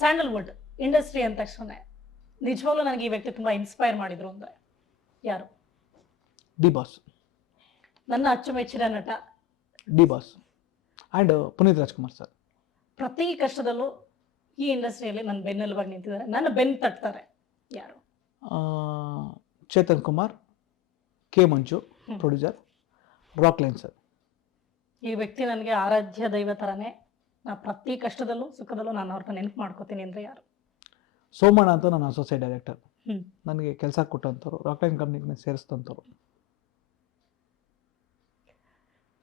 Sandalwood industry ಅಂದ ತಕ್ಷಣ ನಿಜವಾಗ್ಲೂ ನನಗೆ ಈ ವ್ಯಕ್ತಿ ತುಂಬಾ ಇನ್ಸ್ಪೈರ್ ಮಾಡಿದ್ರು ಅಂದ್ರೆ ಯಾರು? D boss. ನನ್ನ ಅಚ್ಚುಮೆಚ್ಚಿನ ನಟ. D boss. And Puneeth Rajkumar sir. ಪ್ರತಿ ಕಷ್ಟದಲ್ಲೂ ಈ ಇಂಡಸ್ಟ್ರಿಯಲ್ಲಿ ನನ್ನ ಬೆನ್ನೆಲುಬಾಗಿ ನಿಂತಿದ್ದಾರೆ. ನನ್ನ ಬೆನ್ನು ತಟ್ತಾರೆ ಯಾರು? Chetan Kumar K Manju producer Rockline sir. ಈ ವ್ಯಕ್ತಿ ನನಗೆ ಆರಾಧ್ಯ ದೈವ ಥರನೇ ನಾ ಪ್ರತಿ ಕಷ್ಟದಲ್ಲೂ ಸುಖದಲ್ಲೂ ನಾನು ಅವ್ರನ್ನ ನೆನಪು ಮಾಡ್ಕೋತೀನಿ ಅಂದರೆ ಯಾರು? ಸೋಮಣ್ಣ ಅಂತ ನನ್ನ ಅಸೋಸಿಯೇಟ್ ಡೈರೆಕ್ಟರ್ ನನಗೆ ಕೆಲಸ ಕೊಟ್ಟಂಥವ್ರು ರಾಕ್ಲೈನ್ ಕಂಪ್ನಿಗೆ ಸೇರಿಸಿದಂಥವ್ರು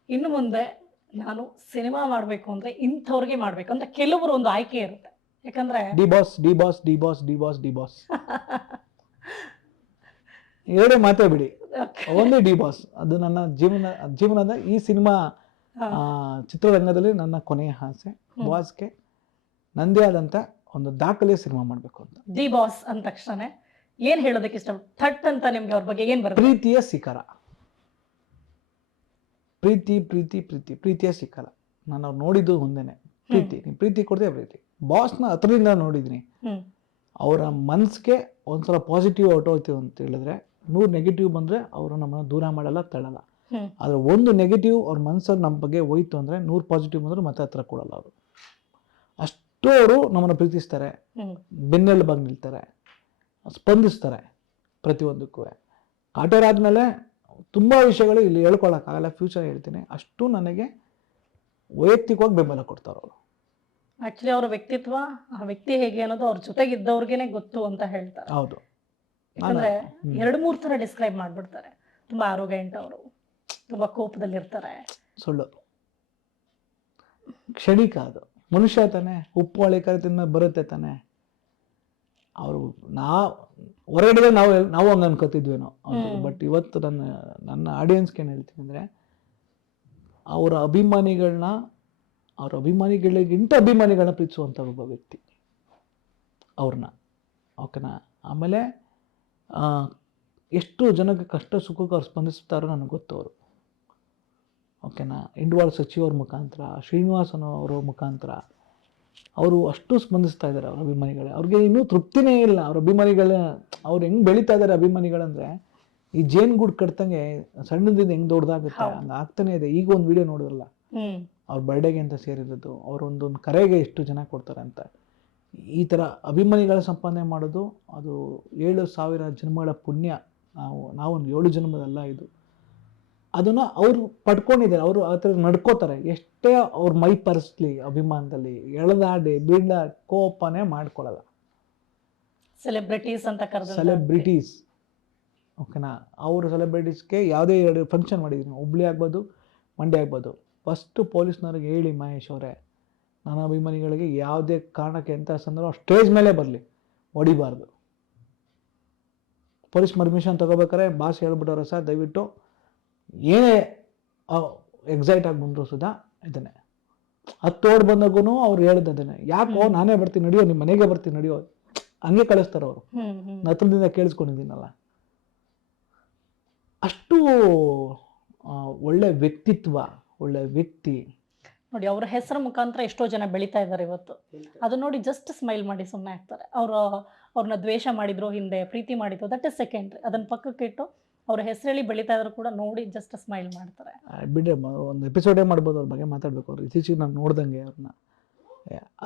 ಇನ್ನು ಮುಂದೆ ನಾನು ಸಿನಿಮಾ ಮಾಡಬೇಕು ಅಂದರೆ ಇಂಥವ್ರಿಗೆ ಮಾಡಬೇಕು. ಅಂತ ಕೆಲವರು ಒಂದು ಆಯ್ಕೆ ಇರುತ್ತೆ. ಯಾಕಂದ್ರೆ D boss D boss D boss D boss D boss. ಎರಡೇ ಮಾತೇ ಬಿಡಿ. Only D boss. ಅದು ನನ್ನ ಜೀವನ ಜೀವನದ ಈ ಸಿನಿಮಾ ಚಿತ್ರರಂಗದಲ್ಲಿ ನನ್ನ ಕೊನೆಯ ಆಸೆ. ಬಾಸ್ಗೆ ನಂದೇ ಆದಂತ ಒಂದು ದಾಖಲೆ ಸಿನಿಮಾ ಮಾಡಬೇಕು ಅಂತ. ದಿ ಬಾಸ್ ಅಂದ ತಕ್ಷಣ ಏನ್ ಹೇಳೋದಕ್ಕೆ ಇಷ್ಟ ಥಟ್ ಅಂತ ನಿಮ್ಗೆ ಅವ್ರ ಬಗ್ಗೆ ಏನ್ ಬರುತ್ತೆ? ಪ್ರೀತಿಯ ಶಿಖರ. ಪ್ರೀತಿ ಪ್ರೀತಿ ಪ್ರೀತಿ ಪ್ರೀತಿಯ ಶಿಖರ. ನಾನು ಅವ್ರು ನೋಡಿದ್ದು ಒಂದೇನೆ. ಪ್ರೀತಿ. ನೀನ್ ಪ್ರೀತಿ ಕೊಡ್ತೀಯ ಪ್ರೀತಿ? ಬಾಸ್ನ ಹತ್ರದಿಂದ ನೋಡಿದ್ದೀನಿ. ಹ್ಮ್. ಅವರ ಮನ್ಸಿಗೆ ಒಂದ್ಸಲ ಪಾಸಿಟಿವ್ ಔಟ್ ಹೋಗ್ತೀವಿ ಅಂತ ಹೇಳಿದ್ರೆ ನೂರು ನೆಗೆಟಿವ್ ಬಂದ್ರೆ ಅವರು ನಮ್ಮನ್ನು ದೂರ ಮಾಡಲ್ಲ ತಳ್ಳಲ್ಲ. ಆದರೆ ಒಂದು ನೆಗೆಟಿವ್ ಅವ್ರ ಮನ್ಸಲ್ಲಿ ನಮ್ಮ ಬಗ್ಗೆ ಹೋಯ್ತು ಅಂದರೆ ನೂರು ಪಾಸಿಟಿವ್ ಬಂದರೂ ಮತ್ತೆ ಹತ್ರ ಕೊಡಲ್ಲ ಅವರು. ಅಷ್ಟು ಅವರು ನಮ್ಮನ್ನು ಪ್ರೀತಿಸ್ತಾರೆ ಬೆನ್ನೆಲ್ಲ ಬೆನ್ನೆಲುಬಾಗಿ ನಿಲ್ತಾರೆ ಸ್ಪಂದಿಸ್ತಾರೆ ಪ್ರತಿಯೊಂದಕ್ಕೂ. ಆಟೋರಾದ್ಮೇಲೆ ತುಂಬ ವಿಷಯಗಳು ಇಲ್ಲಿ ಹೇಳ್ಕೊಳಕ್ಕಾಗಲ್ಲ ಫ್ಯೂಚರ್ ಹೇಳ್ತೀನಿ. ಅಷ್ಟು ನನಗೆ ವೈಯಕ್ತಿಕವಾಗಿ ಬೆಂಬಲ ಕೊಡ್ತಾರೆ ಅವರು. ಆಕ್ಚುಲಿ ಅವರ ವ್ಯಕ್ತಿತ್ವ ಆ ವ್ಯಕ್ತಿ ಹೇಗೆ ಅನ್ನೋದು ಅವ್ರ ಜೊತೆಗಿದ್ದವ್ರಿಗೇನೆ ಗೊತ್ತು ಅಂತ ಹೇಳ್ತಾರೆ. ಹೌದು. ಯಾಕಂದ್ರೆ ಎರಡು ಮೂರು ತರ ಡಿಸ್ಕ್ರೈಬ್ ಮಾಡ್ಬಿಡ್ತಾರೆ. ತುಂಬಾ ಆರೋಗ್ಯ ಅವರು. ತುಂಬಾ ಕೋಪದಲ್ಲಿರ್ತಾರೆ. ಸುಳ್ಳು. ಕ್ಷಣಿಕ ಅದು. ಮನುಷ್ಯ ತಾನೆ ಉಪ್ಪು ಹಳೆ ಕರಿತಿಂದ ಬರುತ್ತೆ ತಾನೆ. ಅವರು ನಾ ಹೊರಗಡೆ ನಾವು ನಾವು ಹಂಗೆ ಅನ್ಕೋತಿದ್ವೇನೋ. ಬಟ್ ಇವತ್ತು ನನ್ನ ನನ್ನ ಆಡಿಯನ್ಸ್ಗೆ ಏನು ಹೇಳ್ತೀನಿ ಅಂದರೆ ಅವರ ಅಭಿಮಾನಿಗಳನ್ನ ಅವ್ರ ಅಭಿಮಾನಿಗಳಿಗಿಂತ ಅಭಿಮಾನಿಗಳನ್ನ ಪ್ರೀತಿಸುವಂಥ ಒಬ್ಬ ವ್ಯಕ್ತಿ. ಅವ್ರನ್ನ ಓಕೆನಾ? ಆಮೇಲೆ ಆ, ಎಷ್ಟು ಜನಕ್ಕೆ ಕಷ್ಟ ಸುಖಕ್ಕೆ ಅವ್ರು ಸ್ಪಂದಿಸ್ತಾರೋ ನನಗೆ ಗೊತ್ತು ಅವರು. ಓಕೆನಾ? ಇಂಡ್ವಾಳ ಸಚಿವರ ಮುಖಾಂತರ ಶ್ರೀನಿವಾಸನ್ ಅವರ ಮುಖಾಂತರ ಅವರು ಅಷ್ಟು ಸ್ಪಂದಿಸ್ತಾ ಇದ್ದಾರೆ ಅವ್ರ ಅಭಿಮಾನಿಗಳೇ. ಅವ್ರಿಗೆ ಇನ್ನೂ ತೃಪ್ತಿನೇ ಇಲ್ಲ. ಅವ್ರ ಅಭಿಮಾನಿಗಳ ಅವ್ರು ಹೆಂಗೆ ಬೆಳೀತಾ ಇದ್ದಾರೆ ಅಭಿಮಾನಿಗಳಂದ್ರೆ ಈ ಜೇನುಗೂಡು ಕಟ್ತಂಗೆ ಸಣ್ಣದಿಂದ ಹೆಂಗೆ ದೊಡ್ಡದಾಗುತ್ತೆ. ಹಂಗೆ ಆಗ್ತಾನೆ ಇದೆ. ಈಗ ಒಂದು ವಿಡಿಯೋ ನೋಡಿದ್ರಲ್ಲ? ಅವ್ರ ಬರ್ಡೇಗೆ ಅಂತ ಸೇರಿರೋದು ಅವ್ರ ಒಂದೊಂದು ಕರೆಗೆ ಎಷ್ಟು ಜನ ಕೊಡ್ತಾರೆ ಅಂತ. ಈ ಥರ ಅಭಿಮಾನಿಗಳ ಸಂಪಾದನೆ ಮಾಡೋದು ಅದು ಏಳು ಸಾವಿರ ಜನ್ಮಗಳ ಪುಣ್ಯ. ನಾವು ನಾವೊಂದು ಏಳು ಜನ್ಮದಲ್ಲ ಇದು. ಅದನ್ನು ಅವರು ಪಡ್ಕೊಂಡಿದ್ದಾರೆ ಅವರು ಆ ಥರ ನಡ್ಕೋತಾರೆ. ಎಷ್ಟೇ ಅವ್ರ ಮೈ ಪರಿಸ್ಲಿ ಅಭಿಮಾನದಲ್ಲಿ ಎಳೆದಾಡಿ ಬೀಳ ಕೋಪನೇ ಮಾಡ್ಕೊಳ್ಳಲ್ಲ. ಸೆಲೆಬ್ರಿಟೀಸ್ ಅಂತ ಕರೆದ ಸೆಲೆಬ್ರಿಟೀಸ್ ಓಕೆನಾ ಅವರು ಸೆಲೆಬ್ರಿಟೀಸ್ಗೆ ಯಾವುದೇ ಎರಡು ಫಂಕ್ಷನ್ ಮಾಡಿದ್ದೀನಿ ಹುಬ್ಳಿ ಆಗ್ಬೋದು ಮಂಡ್ಯ ಆಗ್ಬೋದು. ಫಸ್ಟು ಪೊಲೀಸ್ನವ್ರಿಗೆ ಹೇಳಿ ಮಹೇಶ್ ಅವರೇ ನನ್ನ ಅಭಿಮಾನಿಗಳಿಗೆ ಯಾವುದೇ ಕಾರಣಕ್ಕೆ ಎಂಥ ಸಂದರ್ಭ ಸ್ಟೇಜ್ ಮೇಲೆ ಬರಲಿ. ಹೊಡಿಬಾರ್ದು. ಪೊಲೀಸ್ ಪರ್ಮಿಷನ್ ತಗೋಬೇಕಾದ್ರೆ ಬಾಸ್ ಹೇಳ್ಬಿಟ್ಟವ್ರೆ ಸರ್ ದಯವಿಟ್ಟು. ಏನೇ ಎಕ್ಸೈಟ್ ಆಗಿ ಬಂದರು ಸುಧಾ ಇದನ್ನೇ. ಹತ್ತೋಡ್ ಬಂದಾಗೂ ಅವ್ರು ಹೇಳಿದ ಅದನ್ನೇ. ಯಾಕೋ. ನಾನೇ ಬರ್ತೀನಿ ನಡಿಯೋ ನಿಮ್ಮ ಮನೆಗೆ ಬರ್ತೀನಿ ನಡಿಯೋ. ಹಂಗೆ ಕಳಿಸ್ತಾರೆ ಅವರು. ಹತ್ರದಿಂದ ಕೇಳಿಸ್ಕೊಂಡಿದ್ದೀನಲ್ಲ. ಅಷ್ಟು ಒಳ್ಳೆ ವ್ಯಕ್ತಿತ್ವ ಒಳ್ಳೆ ವ್ಯಕ್ತಿ. ನೋಡಿ ಅವರ ಹೆಸರು ಮುಖಾಂತರ ಎಷ್ಟೋ ಜನ ಬೆಳೀತಾ ಇದ್ದಾರೆ ಇವತ್ತು. ಅದು ನೋಡಿ ಜಸ್ಟ್ ಸ್ಮೈಲ್ ಮಾಡಿ ಸುಮ್ಮನೆ ಆಗ್ತಾರೆ. ಅವರು ಅವ್ರನ್ನ ದ್ವೇಷ ಮಾಡಿದ್ರು ಹಿಂದೆ ಪ್ರೀತಿ ಮಾಡಿದ್ರು ದಟ್ ಇಸ್ ಸೆಕೆಂಡ್ರಿ ಅದನ್ನ ಪಕ್ಕಕ್ಕೆ ಇಟ್ಟು ಅವ್ರ ಹೆಸರೇಳಿ ಬೆಳೀತಾ ಇದ್ರು ಕೂಡ ನೋಡಿ ಜಸ್ಟ್ ಸ್ಮೈಲ್ ಮಾಡ್ತಾರೆ. ಬಿಡ್ರೆ ಒಂದು ಎಪಿಸೋಡೇ ಮಾಡ್ಬೋದು ಅವ್ರ ಬಗ್ಗೆ ಮಾತಾಡ್ಬೇಕು. ಅವ್ರು ಇತ್ತೀಚೆಗೆ ನಾನು ನೋಡ್ದಂಗೆ ಅವ್ರನ್ನ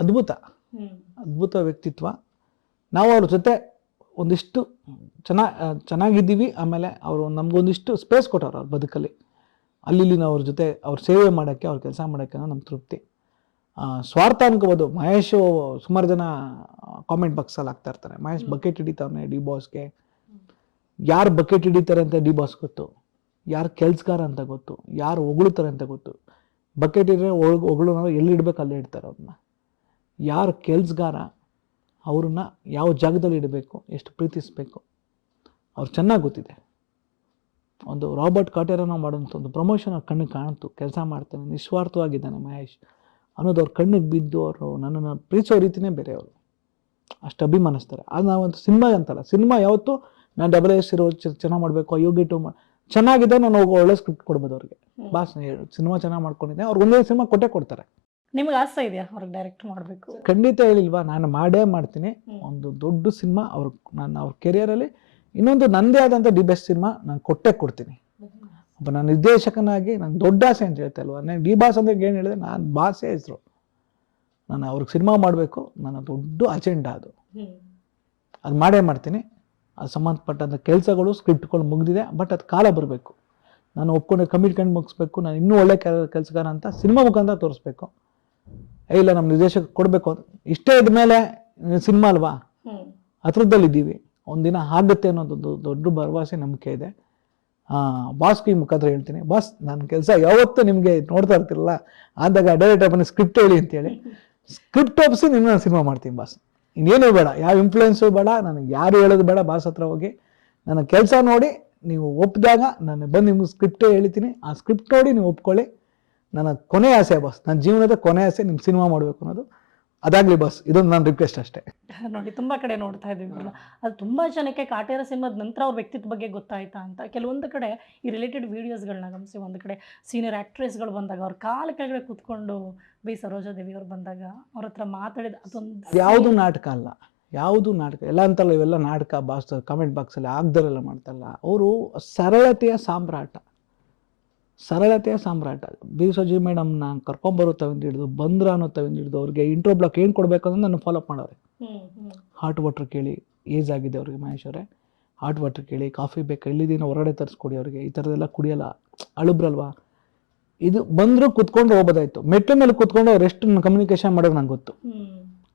ಅದ್ಭುತ. ಅದ್ಭುತ ವ್ಯಕ್ತಿತ್ವ. ನಾವು ಅವ್ರ ಜೊತೆ ಒಂದಿಷ್ಟು ಚೆನ್ನಾಗಿ ಚೆನ್ನಾಗಿದ್ದೀವಿ ಆಮೇಲೆ ಅವರು ನಮಗೊಂದಿಷ್ಟು ಸ್ಪೇಸ್ ಕೊಟ್ಟವ್ರು ಅವ್ರ ಬದುಕಲ್ಲಿ. ಅಲ್ಲಿ ಇಲ್ಲಿ ನಾವು ಅವ್ರ ಜೊತೆ ಅವ್ರ ಸೇವೆ ಮಾಡೋಕ್ಕೆ ಅವ್ರ ಕೆಲಸ ಮಾಡೋಕ್ಕೆ ಅನ್ನೋ ನಮ್ಮ ತೃಪ್ತಿ. ಸ್ವಾರ್ಥ ಅನ್ಕೋಬೋದು ಮಹೇಶು ಸುಮಾರು ಜನ ಕಾಮೆಂಟ್ ಬಾಕ್ಸಲ್ಲಿ ಹಾಕ್ತಾ ಇರ್ತಾರೆ. ಮಹೇಶ್. ಬಕೆಟ್ ಹಿಡಿತಾವನೆ ಡಿ ಬಾಸ್ಗೆ ಯಾರು ಬಕೆಟ್ ಹಿಡಿತಾರೆ ಅಂತ ಡಿ ಬಾಸ್ ಗೊತ್ತು? ಯಾರು ಕೆಲ್ಸಗಾರ ಅಂತ ಗೊತ್ತು? ಯಾರು ಹೊಗಳುತ್ತಾರೆ ಅಂತ ಗೊತ್ತು? ಬಕೆಟ್ ಇದ್ರೆ ಹೊಗಳು ಎಲ್ಲಿ ಇಡ್ಬೇಕು ಅಲ್ಲೇ ಇಡ್ತಾರೆ ಅವ್ರನ್ನ ಯಾರು ಕೆಲ್ಸಗಾರ ಅವ್ರನ್ನ ಯಾವ ಜಾಗದಲ್ಲಿ ಇಡಬೇಕು, ಎಷ್ಟು ಪ್ರೀತಿಸಬೇಕು, ಅವ್ರು ಚೆನ್ನಾಗಿ ಗೊತ್ತಿದೆ. ಒಂದು ರಾಬರ್ಟ್ ಕಾಟೇರನ ಮಾಡೋಂಥ ಒಂದು ಪ್ರಮೋಷನ್ ಅವ್ರ ಕಣ್ಣಿಗೆ ಕಾಣ್ತು, ಕೆಲಸ ಮಾಡ್ತಾನೆ, ನಿಸ್ವಾರ್ಥವಾಗಿದ್ದಾನೆ ಮಹೇಶ್. ಅನ್ನೋದು ಅವ್ರ ಕಣ್ಣಿಗೆ ಬಿದ್ದು ಅವರು ನನ್ನನ್ನು ಪ್ರೀತಿಸೋ ರೀತಿನೇ ಬೇರೆ ಅವರು. ಅಷ್ಟು ಅಭಿಮಾನಿಸ್ತಾರೆ. ಅದು ನಾವೊಂದು ಸಿನಿಮಾ ಅಂತಲ್ಲ, ಸಿನಿಮಾ ಯಾವತ್ತು ನಾನು ಡಬಲ್ ಎಸ್ ಇರೋ ಚೆನ್ನಾಗಿ ಮಾಡಬೇಕು ಅಯ್ಯೋ ಟು ಚೆನ್ನಾಗಿದೆ ನಾನು ಒಳ್ಳೆ ಸ್ಕ್ರಿಪ್ಟ್ ಕೊಡ್ಬೋದು ಅವ್ರಿಗೆ. ಬಾಸ್ ಸಿನಿಮಾ ಚೆನ್ನಾಗಿ ಮಾಡ್ಕೊಂಡಿದ್ದೆ ಅವ್ರು ಒಂದೇ ಸಿನಿಮಾ ಕೊಟ್ಟೆ ಕೊಡ್ತಾರೆ. ನಿಮ್ಗೆ ಆಸೆ ಇದೆಯಾ ಅವ್ರಿಗೆ ಡೈರೆಕ್ಟ್ ಮಾಡಬೇಕು? ಖಂಡಿತ ಹೇಳಿಲ್ವಾ ನಾನು ಮಾಡೇ ಮಾಡ್ತೀನಿ. ಒಂದು ದೊಡ್ಡ ಸಿನಿಮಾ ಅವ್ರ ನಾನು ಅವ್ರ ಕೆರಿಯರಲ್ಲಿ ಇನ್ನೊಂದು ನನ್ನದೇ ಆದಂಥ ಡಿ ಬೆಸ್ಟ್ ಸಿನಿಮಾ ನಾನು ಕೊಟ್ಟೆ ಕೊಡ್ತೀನಿ. ಒಬ್ಬ ನಾನು ನಿರ್ದೇಶಕನಾಗಿ ನಾನು ದೊಡ್ಡ ಆಸೆ ಅಂತ ಹೇಳ್ತಾ ಅಲ್ವಾ ನಾನು ಡಿ ಬಾಸ್ ಅಂದ್ರೆ ಏನು ಹೇಳಿದೆ ನಾನು ಬಾಸೇ ಹೆಸರು. ನಾನು ಅವ್ರಿಗೆ ಸಿನಿಮಾ ಮಾಡಬೇಕು ನನ್ನ ದೊಡ್ಡ ಅಜೆಂಡಾ ಅದು. ಅದು ಮಾಡೇ ಮಾಡ್ತೀನಿ. ಸಂಬಂಧಪಟ್ಟಂಥ ಕೆಲಸಗಳು ಸ್ಕ್ರಿಪ್ಟ್ಗಳು ಮುಗಿದಿದೆ ಬಟ್ ಅದು ಕಾಲ ಬರಬೇಕು. ನಾನು ಒಪ್ಕೊಂಡು ಕಮಿಟ್ಕೊಂಡು ಮುಗಿಸ್ಬೇಕು ನಾನು ಇನ್ನೂ ಒಳ್ಳೆ ಕೆಲಸಗಾರ ಅಂತ ಸಿನಿಮಾ ಮುಖಾಂತರ ತೋರಿಸ್ಬೇಕು. ಇಲ್ಲ ನಮ್ಮ ನಿರ್ದೇಶಕ ಕೊಡಬೇಕು ಅಂತ. ಇಷ್ಟೇ ಇದ್ಮೇಲೆ ಸಿನಿಮಾ ಅಲ್ವಾ? ಹತ್ರದಲ್ಲಿದ್ದೀವಿ. ಒಂದಿನ ಆಗುತ್ತೆ ಅನ್ನೋದೊಂದು ದೊಡ್ಡ ಭರವಸೆ ನಂಬಿಕೆ ಇದೆ. ಬಾಸ್ಗೆ ಮುಖಾಂತರ ಹೇಳ್ತೀನಿ. ಬಾಸ್ ನನ್ನ ಕೆಲಸ ಯಾವತ್ತೂ ನಿಮಗೆ ನೋಡ್ತಾ ಇರ್ತಿರಲ್ಲ? ಆದಾಗ ಡೈರೆಕ್ಟರ್ ಬನ್ನಿ ಸ್ಕ್ರಿಪ್ಟ್ ಹೇಳಿ ಅಂತೇಳಿ ಸ್ಕ್ರಿಪ್ಟ್ ಒಪ್ಪಿಸಿ ನಿನ್ನ ಸಿನಿಮಾ ಮಾಡ್ತೀನಿ ಬಾಸ್. ಇನ್ನೇನು ಬೇಡ, ಯಾವ ಇನ್ಫ್ಲುಯೆನ್ಸು ಬೇಡ, ನನಗೆ ಯಾರು ಹೇಳೋದು ಬೇಡ, ಬಾಸ್ ಹತ್ರ ಹೋಗಿ. ನನ್ನ ಕೆಲಸ ನೋಡಿ, ನೀವು ಒಪ್ಪಿದಾಗ ನಾನು ಬಂದು ನಿಮ್ಗೆ ಸ್ಕ್ರಿಪ್ಟೇ ಹೇಳ್ತೀನಿ. ಆ ಸ್ಕ್ರಿಪ್ಟ್ ನೋಡಿ ನೀವು ಒಪ್ಕೊಳ್ಳಿ. ನನ್ನ ಕೊನೆ ಆಸೆ, ಬಾಸ್. ನನ್ನ ಜೀವನದ ಕೊನೆ ಆಸೆ ನಿಮ್ಮ ಸಿನಿಮಾ ಮಾಡಬೇಕು ಅನ್ನೋದು. ಅದಾಗಲಿ ಬಸ್ ಇದೊಂದು ನನ್ನ ರಿಕ್ವೆಸ್ಟ್ ಅಷ್ಟೇ. ನೋಡಿ ತುಂಬಾ ಕಡೆ ನೋಡ್ತಾ ಇದ್ದೀವಿ. ಅದು ತುಂಬಾ ಜನಕ್ಕೆ ಕಾಟೇರ ಸಿನಿಮಾದ ನಂತರ ಅವ್ರ ವ್ಯಕ್ತಿತ್ವ ಬಗ್ಗೆ ಗೊತ್ತಾಯ್ತಾ ಅಂತ. ಕೆಲವೊಂದು ಕಡೆ ಈ ರಿಲೇಟೆಡ್ ವೀಡಿಯೋಸ್ಗಳನ್ನ ಗಮನಿಸಿ ಒಂದು ಕಡೆ ಸೀನಿಯರ್ ಆ್ಯಕ್ಟ್ರೆಸ್ಗಳು ಬಂದಾಗ ಅವ್ರ ಕಾಲ ಕೆಳಗಡೆ ಕೂತ್ಕೊಂಡು ಬಿ ಸರೋಜಾದೇವಿ ಅವ್ರು ಬಂದಾಗ ಅವ್ರ ಹತ್ರ ಮಾತಾಡಿದ ಅದೊಂದು ಯಾವುದು ನಾಟಕ ಅಲ್ಲ ಯಾವುದು ನಾಟಕ ಎಲ್ಲ ಅಂತಲ್ಲ ಇವೆಲ್ಲ ನಾಟಕ ಬಾಸ್ ಕಮೆಂಟ್ ಬಾಕ್ಸಲ್ಲಿ ಆಗ್ದರೆಲ್ಲ ಮಾಡ್ತಾರಲ್ಲ ಅವರು ಸರಳತೆಯ ಸಾಮ್ರಾಟ. ಸರಳತೆಯ ಸಾಮ್ರಾಟ ಬಿ ಮೇಡಮ್ ಮೇಡಮ್ನ ಕರ್ಕೊಂಬರೋ ತವಿಂದ ಹಿಡಿದು ಬಂದ್ರ ಅನ್ನೋ ತವಿಂದ ಹಿಡಿದು ಅವ್ರಿಗೆ ಇಂಟ್ರೋ ಬ್ಲಾಕ್ ಏನು ಕೊಡಬೇಕು ಅಂತ ನಾನು ಫಾಲೋ ಮಾಡೋರೆ. ಹಾಟ್ ವಾಟರ್ ಕೇಳಿ ಏಜ್ ಆಗಿದೆ ಅವ್ರಿಗೆ ಮಹೇಶ್ ಅವರೇ. ಹಾಟ್ ವಾಟರ್ ಕೇಳಿ ಕಾಫಿ ಬೇಕಾ ದಿನ ಹೊರಗಡೆ ತರಿಸ್ಕೊಡಿ ಅವ್ರಿಗೆ. ಈ ಥರದೆಲ್ಲ ಕುಡಿಯಲ್ಲ ಅಳುಬ್ರಲ್ವಾ? ಇದು ಬಂದರೂ ಕುತ್ಕೊಂಡು ಹೋಗೋದಾಯ್ತು. ಮೆಟ್ಲ ಮೇಲೆ ಕುತ್ಕೊಂಡು ಅವ್ರು ಎಷ್ಟು ಕಮ್ಯುನಿಕೇಶನ್ ಮಾಡೋರು ನಂಗೆ ಗೊತ್ತು.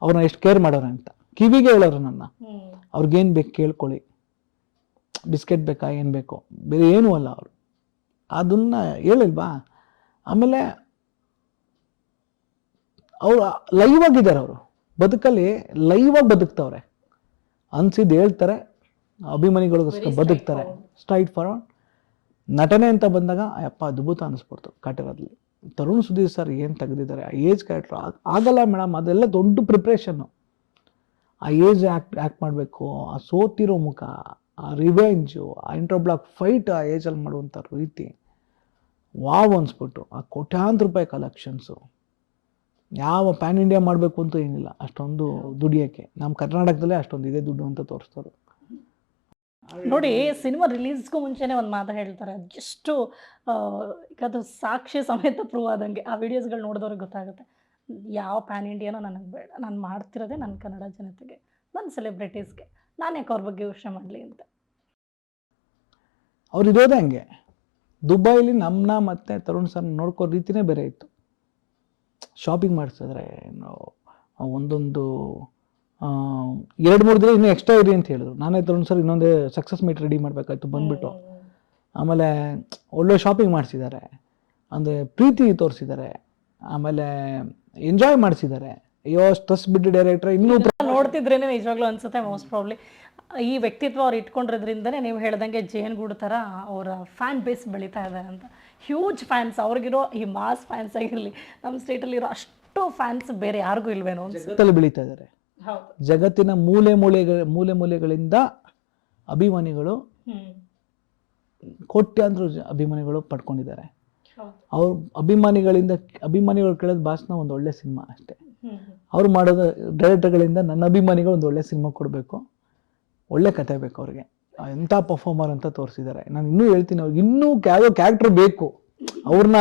ಅವ್ರನ್ನ ಎಷ್ಟು ಕೇರ್ ಮಾಡೋರು ಅಂತ. ಕಿವಿಗೆ ಹೇಳೋರು ನನ್ನ. ಅವ್ರಿಗೇನು ಬೇಕು ಕೇಳ್ಕೊಳ್ಳಿ. ಬಿಸ್ಕೆಟ್ ಬೇಕಾ ಏನು ಬೇಕು? ಬೇರೆ ಏನೂ ಅಲ್ಲ ಅವರು. ಅದನ್ನ ಹೇಳಿಲ್ವಾ? ಆಮೇಲೆ ಅವರು ಲೈವ್ ಆಗಿದ್ದಾರೆ ಅವರು. ಬದುಕಲ್ಲಿ ಲೈವ್ ಆಗಿ ಬದುಕ್ತವ್ರೆ. ಅನ್ಸಿದ್ದು ಹೇಳ್ತಾರೆ ಅಭಿಮಾನಿಗಳಿಗೋಸ್ಕರ ಬದುಕ್ತಾರೆ. ಸ್ಟ್ರೈಟ್ ಫಾರ್ವರ್ಡ್ ನಟನೆ ಅಂತ ಬಂದಾಗ ಅಪ್ಪ ಅದ್ಭುತ ಅನಿಸ್ಬಿಡ್ತು ಕಾಟಿರೋದ್ರಲ್ಲಿ ತರುಣ್ ಸುಧೀರ್ ಸರ್ ಏನು ತೆಗೆದಿದ್ದಾರೆ? ಆ ಏಜ್ ಕ್ಯಾರೆಕ್ಟರ್ ಆಗಲ್ಲ ಮೇಡಮ್ ಅದೆಲ್ಲ ದೊಡ್ಡ ಪ್ರಿಪ್ರೇಷನ್ನು ಆ ಏಜ್ ಆ್ಯಕ್ಟ್ ಆ್ಯಕ್ಟ್ ಮಾಡಬೇಕು ಆ ಸೋತಿರೋ ಮುಖ. ಆ ರಿವೆಂಜು ಆ ಇಂಟ್ರೋಬ್ಲಾಕ್ ಫೈಟ್ ಆ ಏಜಲ್ಲಿ ಮಾಡುವಂಥ ರೀತಿ ವಾವ್ ಅನ್ಸ್ಬಿಟ್ಟು ಆ ಕೋಟ್ಯಾಂತರ ರೂಪಾಯಿ ಕಲೆಕ್ಷನ್ಸು ಯಾವ ಪ್ಯಾನ್ ಇಂಡಿಯಾ ಮಾಡಬೇಕು ಅಂತ ಏನಿಲ್ಲ. ಅಷ್ಟೊಂದು ದುಡಿಯೋಕ್ಕೆ. ನಮ್ಮ ಕರ್ನಾಟಕದಲ್ಲೇ ಅಷ್ಟೊಂದು ಇದೆ ದುಡ್ಡು ಅಂತ ತೋರಿಸ್ತಾರೆ ನೋಡಿ ಸಿನಿಮಾ ರಿಲೀಸ್ಗೂ ಮುಂಚೆನೆ ಒಂದು ಮಾತು ಹೇಳ್ತಾರೆ. ಆ, ಈಗ ಅದು ಸಾಕ್ಷಿ ಸಮೇತ ಪ್ರೂವ್ ಆದಂಗೆ. ಆ ವಿಡಿಯೋಸ್ಗಳು ನೋಡಿದವ್ರಿಗೆ ಗೊತ್ತಾಗುತ್ತೆ. ಯಾವ ಪ್ಯಾನ್ ಇಂಡಿಯಾನೋ ನನಗೆ ಬೇಡ. ನಾನು ಮಾಡ್ತಿರೋದೇ ನನ್ನ ಕನ್ನಡ ಜನತೆಗೆ ನನ್ನ ಸೆಲೆಬ್ರಿಟೀಸ್ಗೆ ನಾನು ಯಾಕೆ ಅವ್ರ ಬಗ್ಗೆ ಯೋಚನೆ ಮಾಡಲಿ ಅಂತ. ಅವ್ರು ಇರೋದೇ ಹಂಗೆ. ದುಬೈಲಿ ನಮ್ಮನ್ನ ಮತ್ತೆ ತರುಣ್ ಸರ್ ನೋಡ್ಕೋ ರೀತಿನೇ ಬೇರೆ ಇತ್ತು. ಶಾಪಿಂಗ್ ಮಾಡಿಸಿದ್ರೆ ಒಂದೊಂದು ಎರಡು ಮೂರು ದಿನ ಇನ್ನೂ ಎಕ್ಸ್ಟ್ರಾ ಇರಿ ಅಂತ ಹೇಳಿದ್ರು. ನಾನೇ ತರುಣ್ ಸರ್ ಇನ್ನೊಂದೇ ಸಕ್ಸಸ್ ಮೀಟ್ ರೆಡಿ ಮಾಡಬೇಕಾಯ್ತು ಬಂದ್ಬಿಟ್ಟು. ಆಮೇಲೆ ಒಳ್ಳೆ ಶಾಪಿಂಗ್ ಮಾಡಿಸಿದ್ದಾರೆ. ಅಂದರೆ ಪ್ರೀತಿ ತೋರಿಸಿದ್ದಾರೆ. ಆಮೇಲೆ ಎಂಜಾಯ್ ಮಾಡಿಸಿದ್ದಾರೆ. ಅಯ್ಯೋ ಸ್ಟ್ರೆಸ್ ಬಿಟ್ಟು ಡೈರೆಕ್ಟ್ರೆ ಇನ್ನೂ ನೋಡ್ತಿದ್ರೇನೆ ನಿಜವಾಗ್ಲೂ ಅನ್ಸುತ್ತೆ ಮೋಸ್ಟ್ ಪ್ರಾಬ್ಲಿ ಈ ವ್ಯಕ್ತಿತ್ವ ಅವ್ರು ಇಟ್ಕೊಂಡಿರೋದ್ರಿಂದನೇ ನೀವು ಹೇಳ್ದಂಗೆ ಗೂಡ್ ಥರ ಅವರ ಫ್ಯಾನ್ ಬೇಸ್ ಬೆಳೀತಾ ಇದ್ದಾರೆ ಅಂತ. ಹ್ಯೂಜ್ ಫ್ಯಾನ್ಸ್ ಅವ್ರಿಗಿರೋ ಈ ಮಾಸ್ ಫ್ಯಾನ್ಸ್ ಆಗಿರಲಿ ನಮ್ಮ ಸ್ಟೇಟಲ್ಲಿರೋ ಅಷ್ಟು ಫ್ಯಾನ್ಸ್ ಬೇರೆ ಯಾರಿಗೂ ಇಲ್ವೇನೋ ಜಗತ್ತಲ್ಲಿ ಬೆಳೀತಾ ಇದ್ದಾರೆ ಜಗತ್ತಿನ ಮೂಲೆ ಮೂಲೆಗಳ ಮೂಲೆ ಮೂಲೆಗಳಿಂದ ಅಭಿಮಾನಿಗಳು ಕೋಟ್ಯಾಂತರ ಅಭಿಮಾನಿಗಳು ಪಡ್ಕೊಂಡಿದ್ದಾರೆ. ಅವ್ರ ಅಭಿಮಾನಿಗಳಿಂದ ಅಭಿಮಾನಿಗಳು ಕೇಳೋದು ಭಾಷಣ ಒಂದು ಒಳ್ಳೆ ಸಿನಿಮಾ ಅಷ್ಟೇ. ಅವ್ರು ಮಾಡೋದು ಡೈರೆಕ್ಟರ್ಗಳಿಂದ ನನ್ನ ಅಭಿಮಾನಿಗಳು ಒಂದು ಒಳ್ಳೆ ಸಿನಿಮಾ ಕೊಡಬೇಕು. ಒಳ್ಳೆ ಕತೆ ಬೇಕು ಅವ್ರಿಗೆ. ಎಂಥ ಪರ್ಫಾರ್ಮರ್ ಅಂತ ತೋರಿಸಿದ್ದಾರೆ ನಾನು ಇನ್ನೂ ಹೇಳ್ತೀನಿ ಅವ್ರಿಗೆ ಇನ್ನೂ ಯಾವುದೋ ಕ್ಯಾರೆಕ್ಟರ್ ಬೇಕು. ಅವ್ರನ್ನ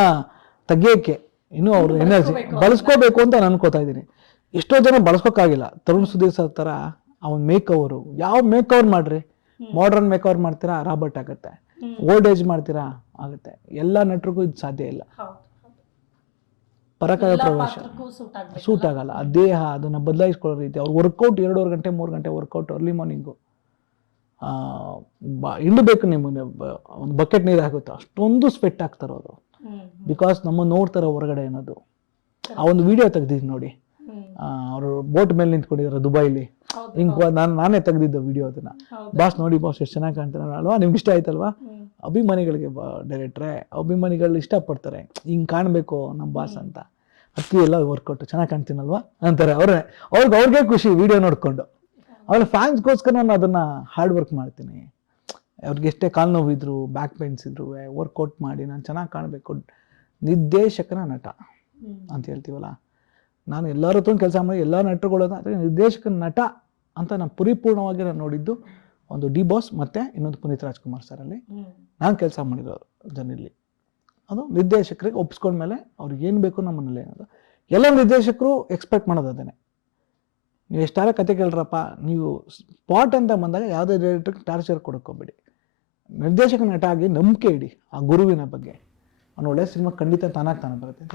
ತೆಗಿಯೋಕ್ಕೆ ಇನ್ನೂ ಅವ್ರ ಎನರ್ಜಿ ಬಳಸ್ಕೋಬೇಕು ಅಂತ. ನಾನು ಅನ್ಕೋತಾ ಇದ್ದೀನಿ. ಎಷ್ಟೋ ಜನ ಬಳಸ್ಕೋಕ್ಕಾಗಿಲ್ಲ. ತರುಣ್ ಸುಧೀರ್ ಸರ್ ಥರ ಅವ್ನ ಮೇಕ್ ಅವರು ಯಾವ ಮೇಕ್ ಅವ್ರು ಮಾಡ್ರಿ? ಮಾಡ್ರನ್ ಮೇಕ್ ಅವ್ರು ಮಾಡ್ತೀರಾ? ರಾಬರ್ಟ್ ಆಗುತ್ತೆ. ಓಲ್ಡ್ ಏಜ್ ಮಾಡ್ತೀರಾ? ಆಗುತ್ತೆ. ಎಲ್ಲ ನಟರಿಗೂ ಇದು ಸಾಧ್ಯ ಇಲ್ಲ. ಪರಕಾಯ ಪ್ರವೇಶ. ಸೂಟ್ ಆಗಲ್ಲ. ಆ ದೇಹ ಅದನ್ನ ಬದಲಾಯಿಸ್ಕೊಳ್ಳೋ ರೀತಿ. ಅವ್ರು ವರ್ಕೌಟ್ ಎರಡೂವರೆ ಗಂಟೆ ಮೂರು ಗಂಟೆ ವರ್ಕೌಟ್ ಅರ್ಲಿ ಮಾರ್ನಿಂಗು ಹಿಂಡಬೇಕು ನಿಮಗೆ ಒಂದು ಬಕೆಟ್ ನೀರು ಆಗುತ್ತೆ ಅಷ್ಟೊಂದು ಸ್ವೆಟ್ ಆಗ್ತಾರೆ ಅವರು ಬಿಕಾಸ್ ನಮ್ಮ ನೋಡ್ತಾರೆ ಹೊರಗಡೆ ಅನ್ನೋದು ಆ ಒಂದು ವಿಡಿಯೋ ತೆಗ್ದಿದ್ದು ನೋಡಿ. ಅವರು ಬೋಟ್ ಮೇಲೆ ನಿಂತ್ಕೊಂಡಿದ್ದಾರೆ ದುಬೈಲಿ. ಹಿಂಗ್ ಹಿಂಗೆ ನಾನು ನಾನೇ ತೆಗ್ದಿದ್ದು ವಿಡಿಯೋ ಅದನ್ನ. ಬಾಸ್ ನೋಡಿ ಬಾಸ್ ಎಷ್ಟು ಚೆನ್ನಾಗಿ ಕಾಣ್ತಾರೆ ಅಲ್ವಾ? ನಿಮ್ಗೆ ಇಷ್ಟ ಆಯ್ತಲ್ವಾ? ಅಭಿಮಾನಿಗಳಿಗೆ ಡೈರೆಕ್ಟ್ರೆ ಅಭಿಮಾನಿಗಳು ಇಷ್ಟಪಡ್ತಾರೆ. ಹಿಂಗೆ ಕಾಣಬೇಕು ನಮ್ಮ ಬಾಸ್ ಅಂತ. ಅಕ್ಕಿ ಎಲ್ಲ ವರ್ಕೌಟ್ ಚೆನ್ನಾಗಿ ಕಾಣ್ತೀನಲ್ವಾ? ಅಂತಾರೆ. ಅವ್ರೆ ಅವ್ರಿಗೆ ಅವ್ರಿಗೆ ಖುಷಿ ವಿಡಿಯೋ ನೋಡಿಕೊಂಡು. ಆಮೇಲೆ ಫ್ಯಾನ್ಸ್ಗೋಸ್ಕರ ನಾನು ಅದನ್ನು ಹಾರ್ಡ್ ವರ್ಕ್ ಮಾಡ್ತೀನಿ. ಅವ್ರಿಗೆ ಎಷ್ಟೇ ಕಾಲು ನೋವಿದ್ರು ಬ್ಯಾಕ್ ಪೇನ್ಸ್ ಇದ್ರು ವರ್ಕೌಟ್ ಮಾಡಿ ನಾನು ಚೆನ್ನಾಗಿ ಕಾಣಬೇಕು. ನಿರ್ದೇಶಕನ ನಟ ಅಂತ ಹೇಳ್ತೀವಲ್ಲ? ನಾನು ಎಲ್ಲರ ಹತ್ರ ಕೆಲಸ ಮಾಡಿ ಎಲ್ಲ ನಟರುಗಳನ್ನ ಅದೇ ನಿರ್ದೇಶಕ ನಟ ಅಂತ ನಾನು ಪರಿಪೂರ್ಣವಾಗಿ ನಾನು ನೋಡಿದ್ದು ಒಂದು ಡಿ ಬಾಸ್ ಮತ್ತೆ ಇನ್ನೊಂದು ಪುನೀತ್ ರಾಜ್ಕುಮಾರ್ ಸರಲ್ಲಿ ನಾನು ಕೆಲಸ ಮಾಡಿರೋರು ಅದರಲ್ಲಿ ಅದು ನಿರ್ದೇಶಕರಿಗೆ ಒಪ್ಸ್ಕೊಂಡ್ಮೇಲೆ ಅವ್ರಿಗೆ ಏನು ಬೇಕು ನಮ್ಮನೇಲಿ ಏನದು. ಎಲ್ಲ ನಿರ್ದೇಶಕರು ಎಕ್ಸ್ಪೆಕ್ಟ್ ಮಾಡೋದು ಅದನ್ನೇ ನೀವು ಎಷ್ಟಾರ ಕತೆ ಕೇಳ್ರಪ್ಪ ನೀವು ಸ್ಪಾಟ್ ಅಂತ ಬಂದಾಗ ಯಾವುದೇ ಡೈರೆಕ್ಟ್ರಿಗೆ ಟಾರ್ಚರ್ ಕೊಡೋಕ್ಕೋಗ್ಬೇಡಿ ನಿರ್ದೇಶಕ ನಟ ಆಗಿ ನಂಬಿಕೆ ಇಡಿ ಆ ಗುರುವಿನ ಬಗ್ಗೆ. ಅವ್ನು ಒಳ್ಳೆ ಸಿನಿಮಾ ಖಂಡಿತ ತಾನಾಗಿ ತಾನೇ ಬರುತ್ತೆ ಅಂತ